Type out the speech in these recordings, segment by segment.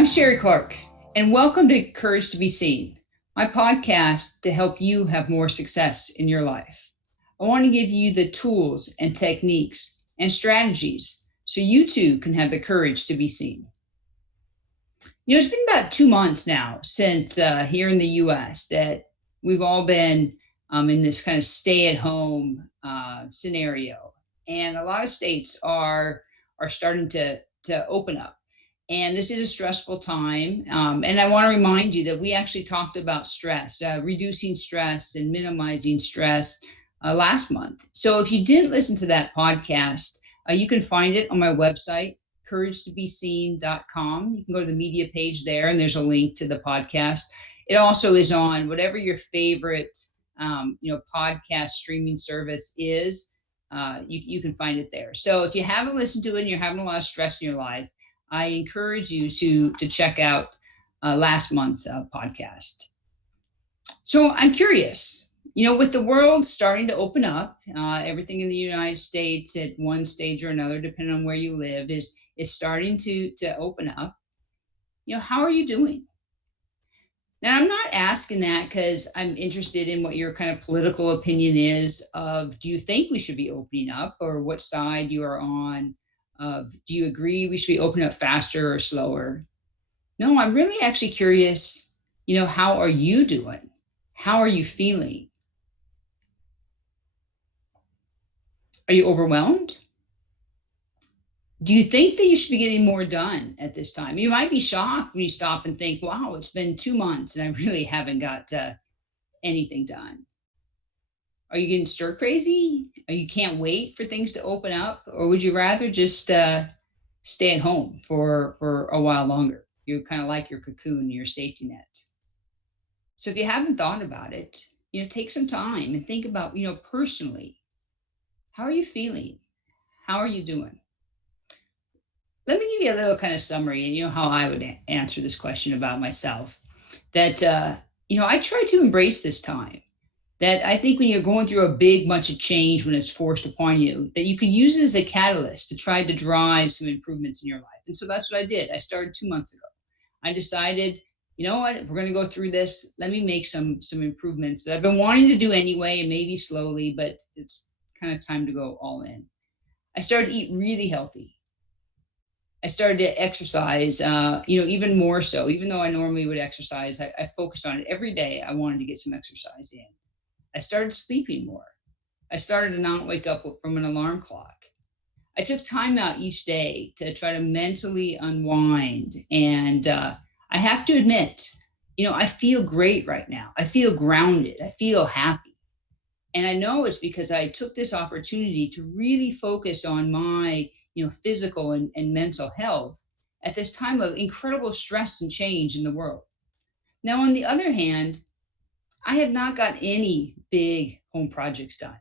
I'm Sherrie Clark, and welcome to Courage to Be Seen, my podcast to help you have more success in your life. I want to give you the tools and techniques and strategies so you too can have the courage to be seen. It's been about 2 months now since here in the US that we've all been in this kind of stay at home scenario. And a lot of states are starting to open up. And this is a stressful time. And I want to remind you that we actually talked about stress, reducing stress and minimizing stress last month. So if you didn't listen to that podcast, you can find it on my website, couragetobeseen.com. You can go to the media page there, and there's a link to the podcast. It also is on whatever your favorite, podcast streaming service is. You can find it there. So if you haven't listened to it and you're having a lot of stress in your life, I encourage you to check out last month's podcast. So I'm curious, with the world starting to open up, everything in the United States at one stage or another, depending on where you live, is starting to open up. How are you doing? Now, I'm not asking that because I'm interested in what your kind of political opinion is of, do you think we should be opening up, or what side you are on of, do you agree we should be opening up faster or slower? No, I'm really actually curious, how are you doing? How are you feeling? Are you overwhelmed? Do you think that you should be getting more done at this time? You might be shocked when you stop and think, wow, it's been 2 months and I really haven't got anything done. Are you getting stir crazy? Or you can't wait for things to open up? Or would you rather just stay at home for a while longer? You're kind of like your cocoon, your safety net. So if you haven't thought about it, take some time and think about, personally, how are you feeling? How are you doing? Let me give you a little kind of summary, and how I would answer this question about myself. That I try to embrace this time. That I think when you're going through a big bunch of change, when it's forced upon you, that you can use it as a catalyst to try to drive some improvements in your life. And so that's what I did. I started 2 months ago. I decided, you know what, if we're going to go through this, let me make some improvements that I've been wanting to do anyway, and maybe slowly, but it's kind of time to go all in. I started to eat really healthy. I started to exercise, even more so. Even though I normally would exercise, I focused on it every day. I wanted to get some exercise in. I started sleeping more. I started to not wake up from an alarm clock. I took time out each day to try to mentally unwind. And I have to admit, I feel great right now. I feel grounded. I feel happy. And I know it's because I took this opportunity to really focus on my, physical and mental health at this time of incredible stress and change in the world. Now, on the other hand, I have not got any big home projects done.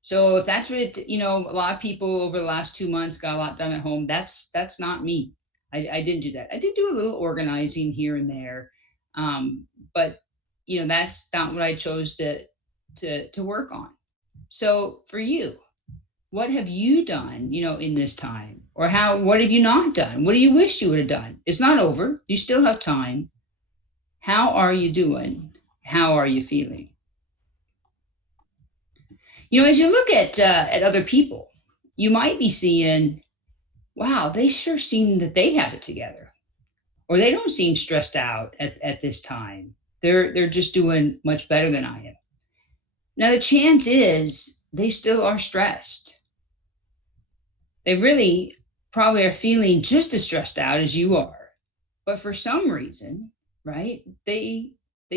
So if that's what, a lot of people over the last 2 months got a lot done at home, that's not me. I didn't do that. I did do a little organizing here and there. But that's not what I chose to work on. So for you, what have you done, in this time? Or what have you not done? What do you wish you would have done? It's not over. You still have time. How are you doing? How are you feeling? As you look at other people, you might be seeing, wow, they sure seem that they have it together, or they don't seem stressed out at this time. They're just doing much better than I am. Now the chance is they still are stressed. They really probably are feeling just as stressed out as you are, but for some reason, right? They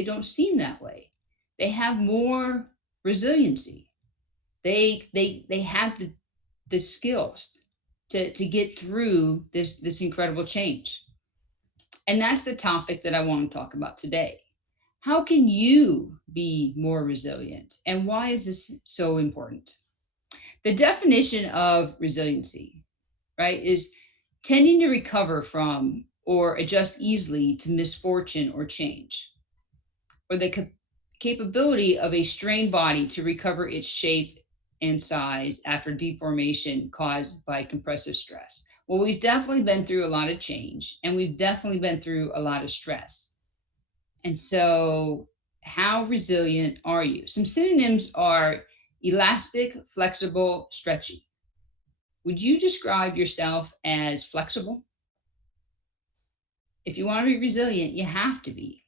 don't seem that way. They have more resiliency. They have the skills to get through this incredible change. And that's the topic that I want to talk about today. How can you be more resilient? And why is this so important? The definition of resiliency, right, is tending to recover from or adjust easily to misfortune or change, or the capability of a strained body to recover its shape and size after deformation caused by compressive stress. Well, we've definitely been through a lot of change and we've definitely been through a lot of stress. And so, how resilient are you? Some synonyms are elastic, flexible, stretchy. Would you describe yourself as flexible? If you want to be resilient, you have to be.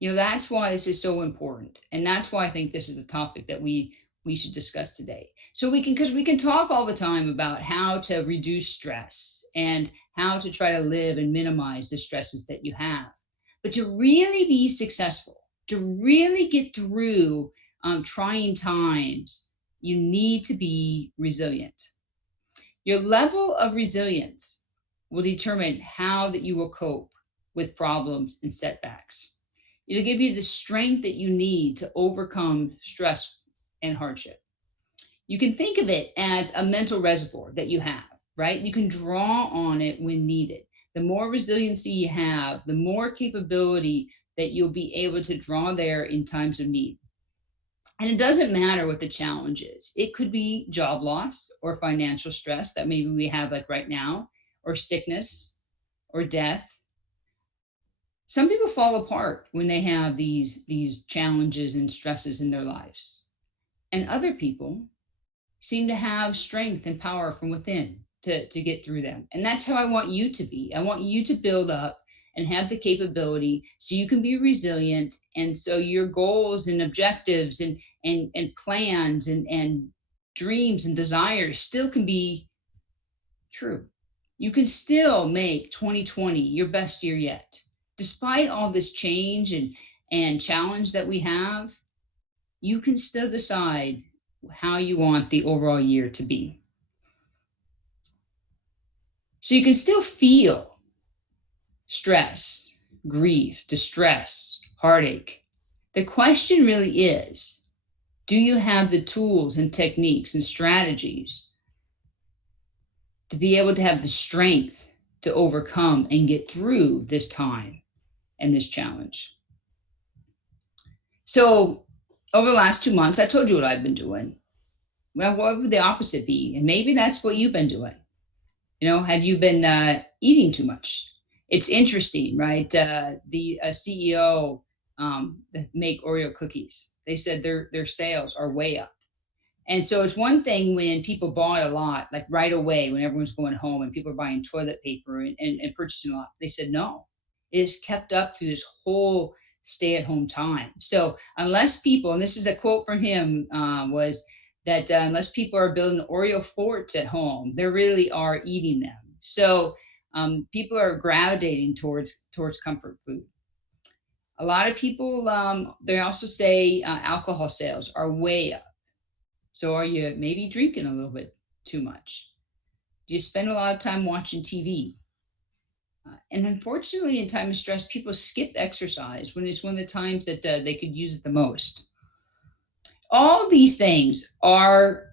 That's why this is so important, and that's why I think this is the topic that we should discuss today. So we can, because we can talk all the time about how to reduce stress and how to try to live and minimize the stresses that you have, but to really be successful, to really get through trying times, you need to be resilient. Your level of resilience will determine how that you will cope with problems and setbacks. It'll give you the strength that you need to overcome stress and hardship. You can think of it as a mental reservoir that you have, right? You can draw on it when needed. The more resiliency you have, the more capability that you'll be able to draw there in times of need. And it doesn't matter what the challenge is. It could be job loss or financial stress that maybe we have like right now, or sickness or death. Some people fall apart when they have these challenges and stresses in their lives. And other people seem to have strength and power from within to get through them. And that's how I want you to be. I want you to build up and have the capability so you can be resilient. And so your goals and objectives and plans and dreams and desires still can be true. You can still make 2020 your best year yet. Despite all this change and challenge that we have, you can still decide how you want the overall year to be. So you can still feel stress, grief, distress, heartache. The question really is, do you have the tools and techniques and strategies to be able to have the strength to overcome and get through this time and this challenge? So, over the last 2 months, I told you what I've been doing. Well, what would the opposite be? And maybe that's what you've been doing. Had you been eating too much? It's interesting, right? The CEO that make Oreo cookies, they said their sales are way up. And so it's one thing when people bought a lot, like right away, when everyone's going home and people are buying toilet paper and purchasing a lot. They said no, it is kept up through this whole stay at home time. So unless people, and this is a quote from him, was that unless people are building Oreo forts at home, they really are eating them. So people are gravitating towards comfort food. A lot of people, they also say alcohol sales are way up. So are you maybe drinking a little bit too much? Do you spend a lot of time watching TV? And unfortunately, in time of stress, people skip exercise when it's one of the times that they could use it the most. All these things are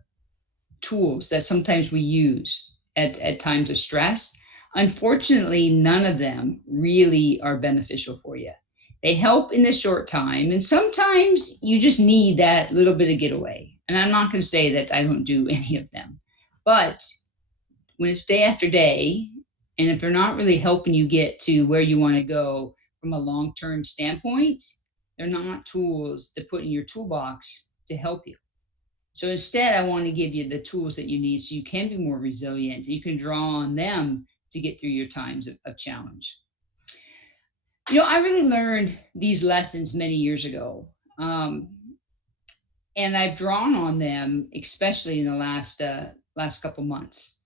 tools that sometimes we use at times of stress. Unfortunately, none of them really are beneficial for you. They help in the short time, and sometimes you just need that little bit of getaway. And I'm not going to say that I don't do any of them, but when it's day after day, and if they're not really helping you get to where you want to go from a long term standpoint, they're not tools to put in your toolbox to help you. So instead, I want to give you the tools that you need so you can be more resilient. You can draw on them to get through your times of challenge. I really learned these lessons many years ago. And I've drawn on them, especially in the last couple months.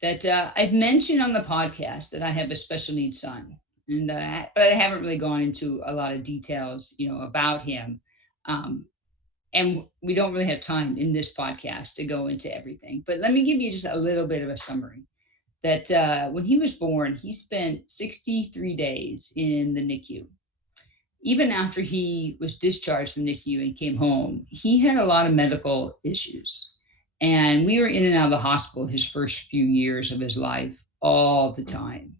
That I've mentioned on the podcast that I have a special needs son, and but I haven't really gone into a lot of details, about him. And we don't really have time in this podcast to go into everything. But let me give you just a little bit of a summary. That when he was born, he spent 63 days in the NICU. Even after he was discharged from NICU and came home, he had a lot of medical issues. And we were in and out of the hospital his first few years of his life all the time.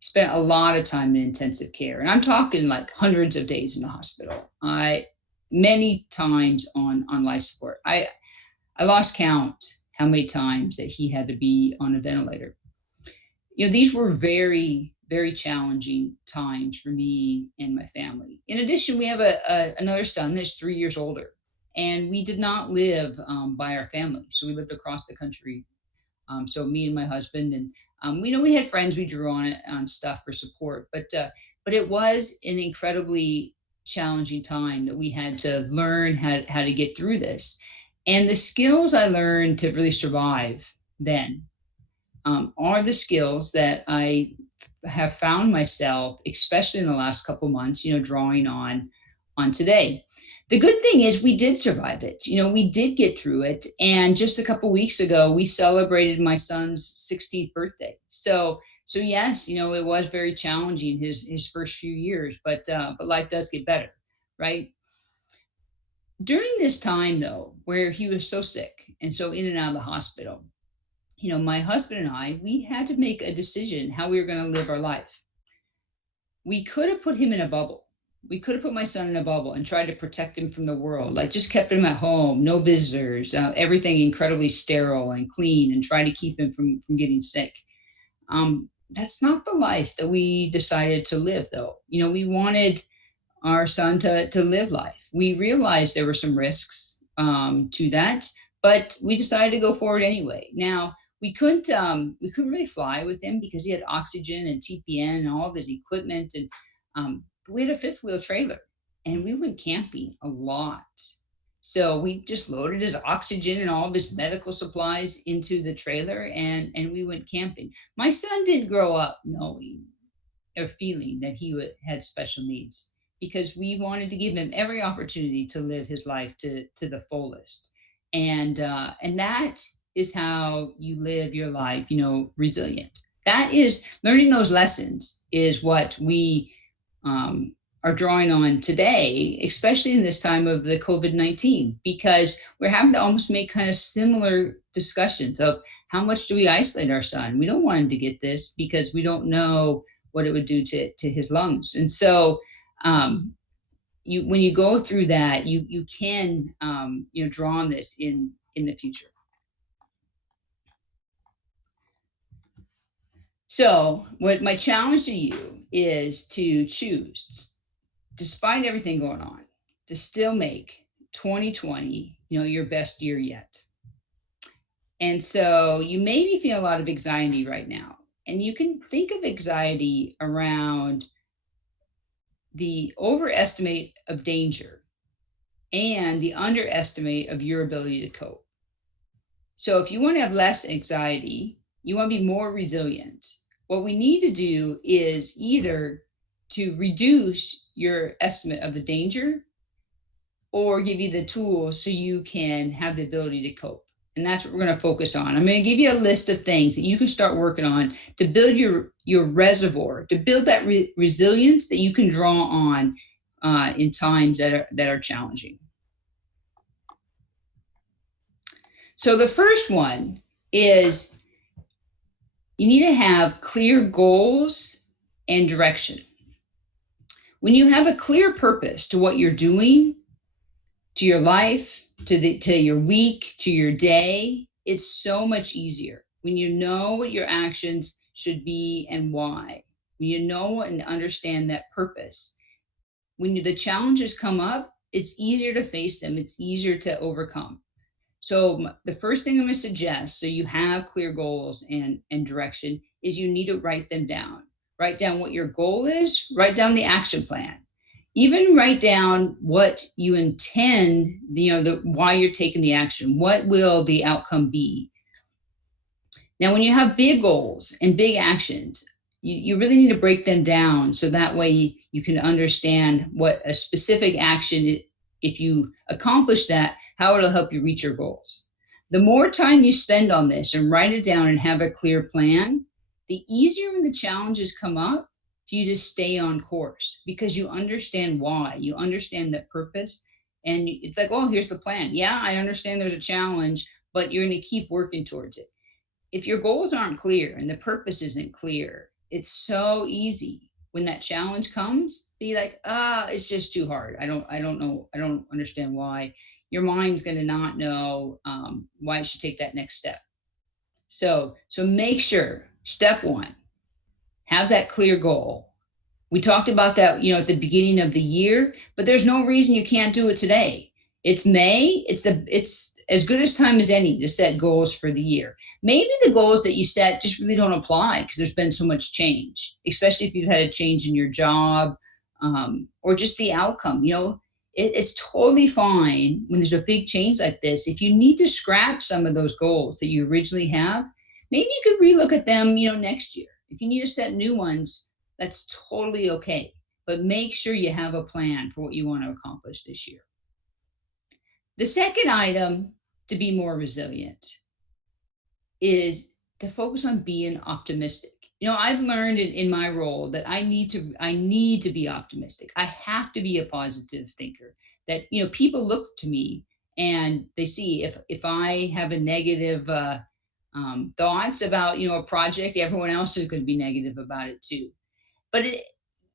Spent a lot of time in intensive care. And I'm talking like hundreds of days in the hospital. Many times on life support. I lost count how many times that he had to be on a ventilator. These were very, very challenging times for me and my family. In addition, we have another son that's 3 years older, and we did not live by our family. So we lived across the country. So me and my husband, and we know we had friends we drew on stuff for support, but it was an incredibly challenging time that we had to learn how to get through this. And the skills I learned to really survive then are the skills that I have found myself, especially in the last couple months, drawing on today. The good thing is we did survive it. We did get through it. And just a couple weeks ago, we celebrated my son's 16th birthday. So yes, it was very challenging his first few years, but life does get better, right? During this time though, where he was so sick and so in and out of the hospital, my husband and I, we had to make a decision how we were going to live our life. We could have put him in a bubble. We could have put my son in a bubble and tried to protect him from the world, like just kept him at home, no visitors, everything incredibly sterile and clean, and try to keep him from getting sick. That's not the life that we decided to live, though. We wanted our son to live life. We realized there were some risks to that, but we decided to go forward anyway. Now, we couldn't really fly with him because he had oxygen and TPN and all of his equipment, and we had a fifth wheel trailer, and we went camping a lot. So we just loaded his oxygen and all of his medical supplies into the trailer, and we went camping. My son didn't grow up knowing or feeling that he had special needs, because we wanted to give him every opportunity to live his life to the fullest. And that is how you live your life, resilient. That is learning those lessons is what we are drawing on today, especially in this time of the COVID-19, because we're having to almost make kind of similar discussions of how much do we isolate our son. We don't want him to get this because we don't know what it would do to his lungs. And so when you go through that, you can draw on this in the future. So what my challenge to you is to choose, despite everything going on, to still make 2020 your best year yet. And so you maybe feel a lot of anxiety right now, and you can think of anxiety around the overestimate of danger and the underestimate of your ability to cope. So if you want to have less anxiety, you want to be more resilient, what we need to do is either to reduce your estimate of the danger or give you the tools so you can have the ability to cope. And that's what we're going to focus on. I'm going to give you a list of things that you can start working on to build your reservoir, to build that resilience that you can draw on in times that are challenging. So the first one is you need to have clear goals and direction. When you have a clear purpose to what you're doing, to your life, to your week, to your day, it's so much easier when you know what your actions should be and why. When you know and understand that purpose. When the challenges come up, it's easier to face them. It's easier to overcome. So the first thing I'm going to suggest, so you have clear goals and direction, is you need to write them down. Write down what your goal is, write down the action plan. Even write down what you intend, why you're taking the action. What will the outcome be? Now, when you have big goals and big actions, you really need to break them down so that way you can understand what a specific action, if you accomplish that, how it'll help you reach your goals. The more time you spend on this and write it down and have a clear plan, the easier when the challenges come up for you to stay on course, because you understand why, you understand that purpose, and it's like, oh, here's the plan. Yeah, I understand there's a challenge, but you're going to keep working towards it. If your goals aren't clear and the purpose isn't clear, it's so easy when that challenge comes, be like, it's just too hard. I don't know. I don't understand why. Your mind's going to not know why it should take that next step. So make sure, step one, have that clear goal. We talked about that, at the beginning of the year, but there's no reason you can't do it today. It's May. It's as good as time as any to set goals for the year. Maybe the goals that you set just really don't apply because there's been so much change, especially if you've had a change in your job, or just the outcome. It's totally fine when there's a big change like this. If you need to scrap some of those goals that you originally have, maybe you could relook at them, next year. If you need to set new ones, that's totally okay. But make sure you have a plan for what you want to accomplish this year. The second item to be more resilient is to focus on being optimistic. I've learned in my role that I need to be optimistic. I have to be a positive thinker. That people look to me and they see if I have a negative thoughts about a project, everyone else is going to be negative about it too. But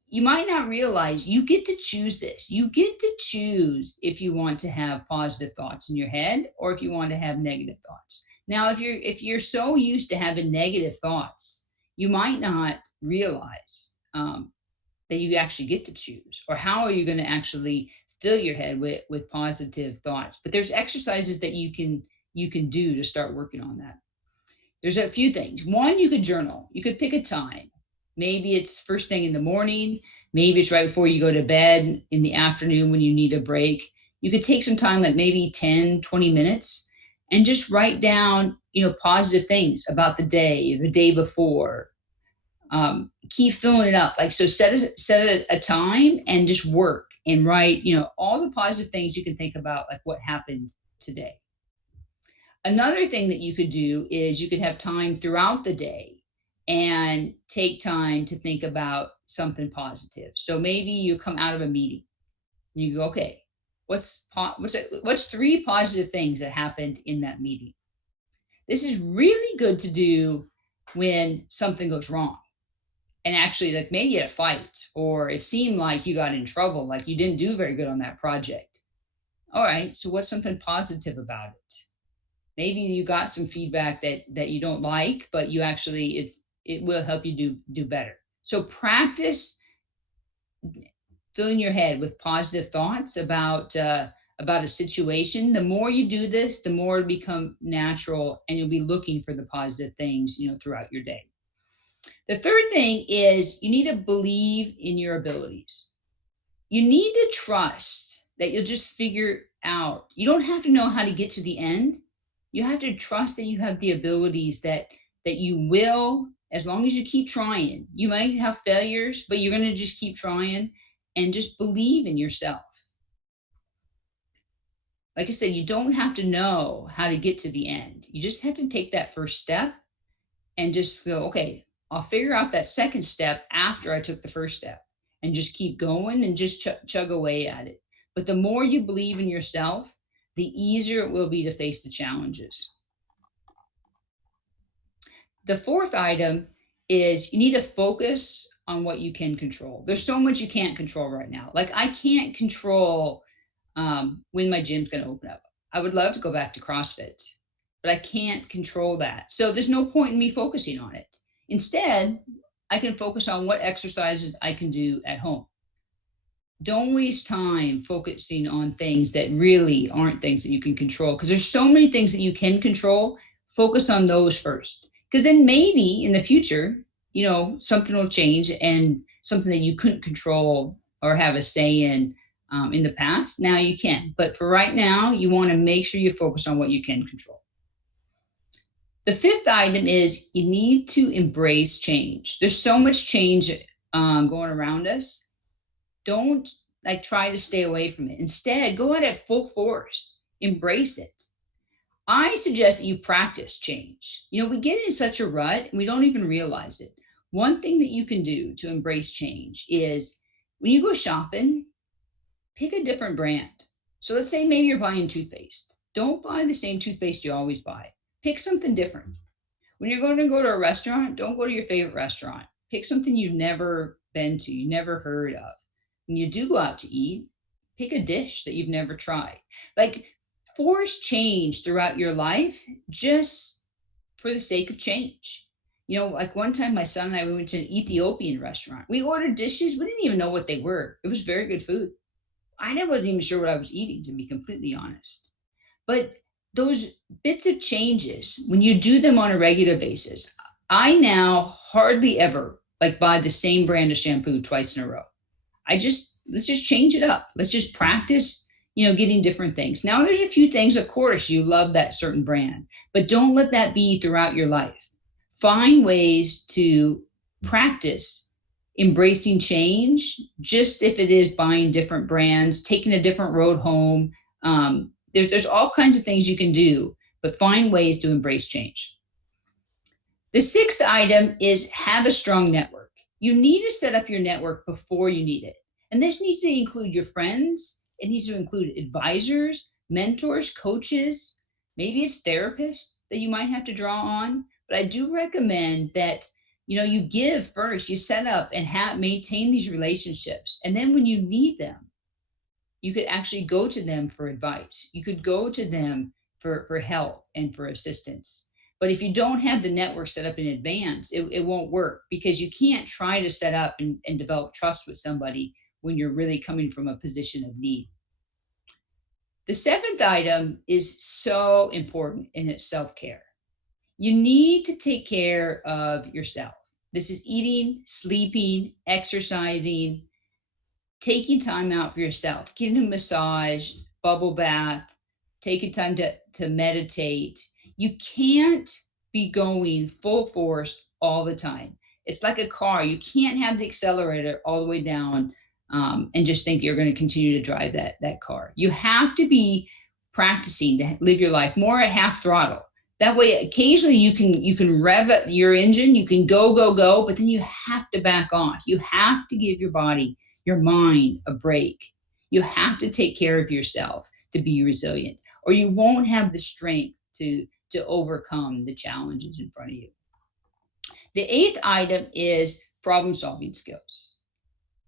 you might not realize you get to choose this. You get to choose if you want to have positive thoughts in your head or if you want to have negative thoughts. Now, if you're so used to having negative thoughts, you might not realize that you actually get to choose, or how are you going to actually fill your head with positive thoughts. But there's exercises that you can do to start working on that. There's a few things. One, you could journal. You could pick a time. Maybe it's first thing in the morning. Maybe it's right before you go to bed in the afternoon when you need a break. You could take some time, like maybe 10, 20 minutes, and just write down, positive things about the day before. Keep filling it up. Like, so set a time and just work and write, all the positive things you can think about, like what happened today. Another thing that you could do is you could have time throughout the day and take time to think about something positive. So maybe you come out of a meeting and you go, okay, what's three positive things that happened in that meeting? This is really good to do when something goes wrong. And actually, like maybe you had a fight or it seemed like you got in trouble, like you didn't do very good on that project. All right, so what's something positive about it? Maybe you got some feedback that you don't like, but you actually it will help you do better. So practice filling your head with positive thoughts about a situation. The more you do this, the more it become natural, and you'll be looking for the positive things throughout your day. The third thing is you need to believe in your abilities. You need to trust that you'll just figure out. You don't have to know how to get to the end. You have to trust that you have the abilities that you will, as long as you keep trying. You might have failures, but you're going to just keep trying and just believe in yourself. Like I said, you don't have to know how to get to the end. You just have to take that first step and just go, okay, I'll figure out that second step after I took the first step, and just keep going and just chug away at it. But the more you believe in yourself, the easier it will be to face the challenges. The fourth item is you need to focus on what you can control. There's so much you can't control right now. Like I can't control when my gym's going to open up. I would love to go back to CrossFit, but I can't control that. So there's no point in me focusing on it. Instead, I can focus on what exercises I can do at home. Don't waste time focusing on things that really aren't things that you can control, because there's so many things that you can control. Focus on those first, because then maybe in the future, something will change, and something that you couldn't control or have a say in the past, now you can. But for right now, you want to make sure you focus on what you can control. The fifth item is you need to embrace change. There's so much change going around us. Don't try to stay away from it. Instead, go at it full force. Embrace it. I suggest that you practice change. We get in such a rut and we don't even realize it. One thing that you can do to embrace change is when you go shopping, pick a different brand. So let's say maybe you're buying toothpaste. Don't buy the same toothpaste you always buy. Pick something different. When you're going to go to a restaurant, don't go to your favorite restaurant. Pick something you've never been to, you never heard of. When you do go out to eat, pick a dish that you've never tried. Like, force change throughout your life just for the sake of change. Like one time my son and I, we went to an Ethiopian restaurant. We ordered dishes. We didn't even know what they were. It was very good food. Wasn't even sure what I was eating, to be completely honest. But those bits of changes, when you do them on a regular basis, I now hardly ever like buy the same brand of shampoo twice in a row. Let's just change it up. Let's just practice, getting different things. Now, there's a few things, of course, you love that certain brand, but don't let that be throughout your life. Find ways to practice embracing change, just if it is buying different brands, taking a different road home. There's all kinds of things you can do, but find ways to embrace change. The sixth item is have a strong network. You need to set up your network before you need it. And this needs to include your friends. It needs to include advisors, mentors, coaches. Maybe it's therapists that you might have to draw on. But I do recommend that you give first, you set up and maintain these relationships. And then when you need them, you could actually go to them for advice. You could go to them for help and for assistance. But if you don't have the network set up in advance, it won't work, because you can't try to set up and develop trust with somebody when you're really coming from a position of need. The seventh item is so important, and it's self-care. You need to take care of yourself. This is eating, sleeping, exercising, taking time out for yourself, getting a massage, bubble bath, taking time to meditate. You can't be going full force all the time. It's like a car. You can't have the accelerator all the way down and just think you're going to continue to drive that car. You have to be practicing to live your life more at half throttle. That way, occasionally you can rev your engine, you can go, but then you have to back off. You have to give your body, your mind a break. You have to take care of yourself to be resilient, or you won't have the strength to overcome the challenges in front of you. The eighth item is problem solving skills.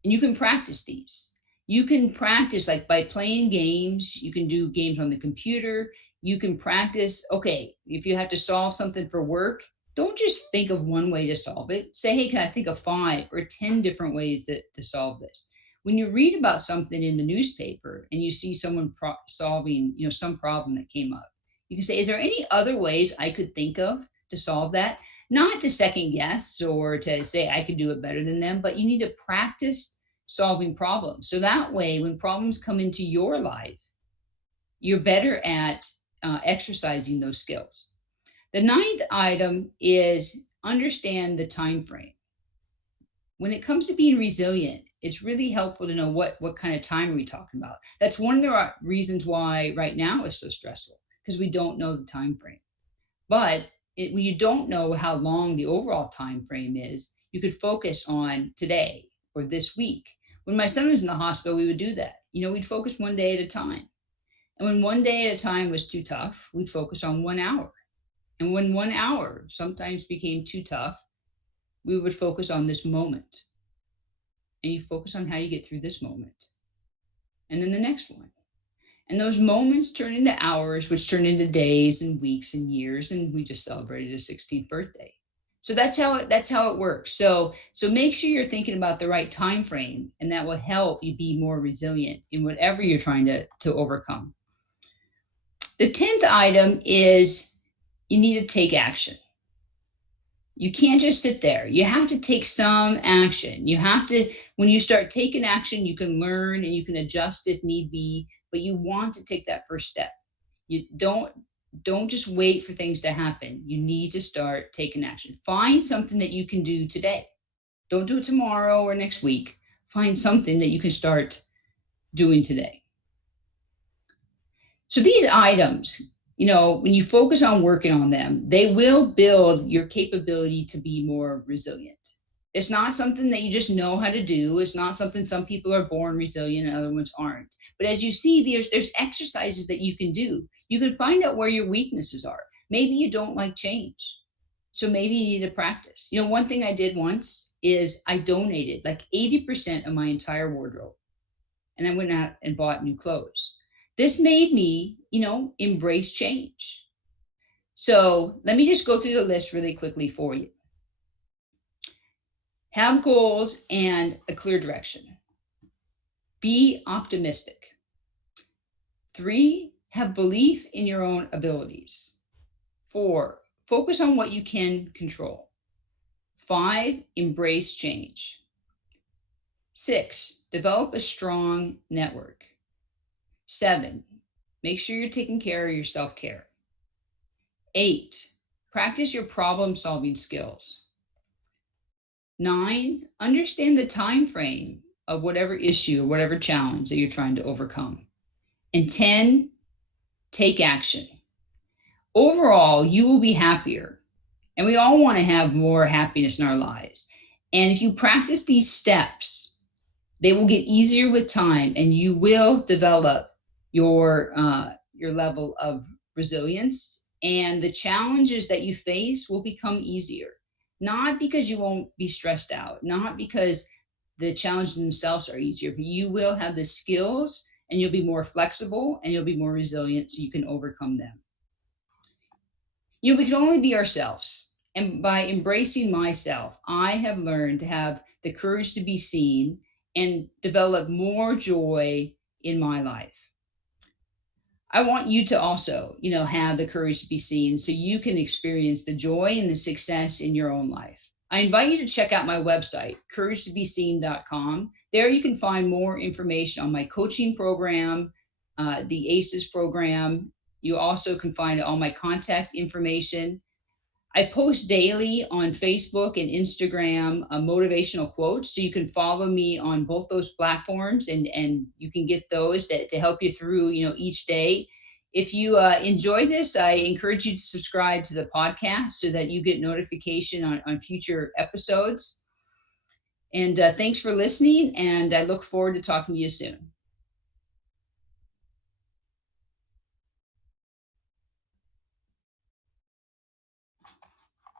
And you can practice these. You can practice like by playing games. You can do games on the computer. You can practice, okay, if you have to solve something for work, don't just think of one way to solve it. Say, hey, can I think of 5 or 10 different ways to solve this? When you read about something in the newspaper and you see someone solving, some problem that came up, you can say, is there any other ways I could think of to solve that? Not to second guess or to say I could do it better than them, but you need to practice solving problems. So that way, when problems come into your life, you're better at exercising those skills. The ninth item is understand the time frame. When it comes to being resilient, it's really helpful to know what kind of time are we talking about. That's one of the reasons why right now is so stressful, because we don't know the time frame. But when you don't know how long the overall time frame is, you could focus on today or this week. When my son was in the hospital, we would do that. We'd focus one day at a time. And when one day at a time was too tough, we'd focus on 1 hour. And when 1 hour sometimes became too tough, we would focus on this moment. And you focus on how you get through this moment. And then the next one. And those moments turn into hours, which turn into days and weeks and years. And we just celebrated his 16th birthday. So that's how it works. So make sure you're thinking about the right time frame, and that will help you be more resilient in whatever you're trying to overcome. The 10th item is you need to take action. You can't just sit there. You have to take some action. You have to, when you start taking action, you can learn and you can adjust if need be, but you want to take that first step. You don't just wait for things to happen. You need to start taking action. Find something that you can do today. Don't do it tomorrow or next week. Find something that you can start doing today. So these items, when you focus on working on them, they will build your capability to be more resilient. It's not something that you just know how to do. It's not something some people are born resilient and other ones aren't. But as you see, there's exercises that you can do. You can find out where your weaknesses are. Maybe you don't like change. So maybe you need to practice. One thing I did once is I donated like 80% of my entire wardrobe, and I went out and bought new clothes. This made me, embrace change. So let me just go through the list really quickly for you. Have goals and a clear direction. Be optimistic. 3, have belief in your own abilities. 4, focus on what you can control. 5, embrace change. 6, develop a strong network. 7, make sure you're taking care of your self-care. 8, practice your problem-solving skills. 9, understand the time frame of whatever issue or whatever challenge that you're trying to overcome. And 10, take action. Overall, you will be happier. And we all want to have more happiness in our lives. And if you practice these steps, they will get easier with time, and you will develop your level of resilience, and the challenges that you face will become easier. Not because you won't be stressed out, not because the challenges themselves are easier, but you will have the skills, and you'll be more flexible, and you'll be more resilient so you can overcome them. We can only be ourselves. And by embracing myself, I have learned to have the courage to be seen and develop more joy in my life. I want you to also, have the courage to be seen so you can experience the joy and the success in your own life. I invite you to check out my website, couragetobeseen.com. There you can find more information on my coaching program, the ACEs program. You also can find all my contact information. I post daily on Facebook and Instagram motivational quotes. So you can follow me on both those platforms, and you can get those to help you through, each day. If you enjoy this, I encourage you to subscribe to the podcast so that you get notification on future episodes. And thanks for listening. And I look forward to talking to you soon.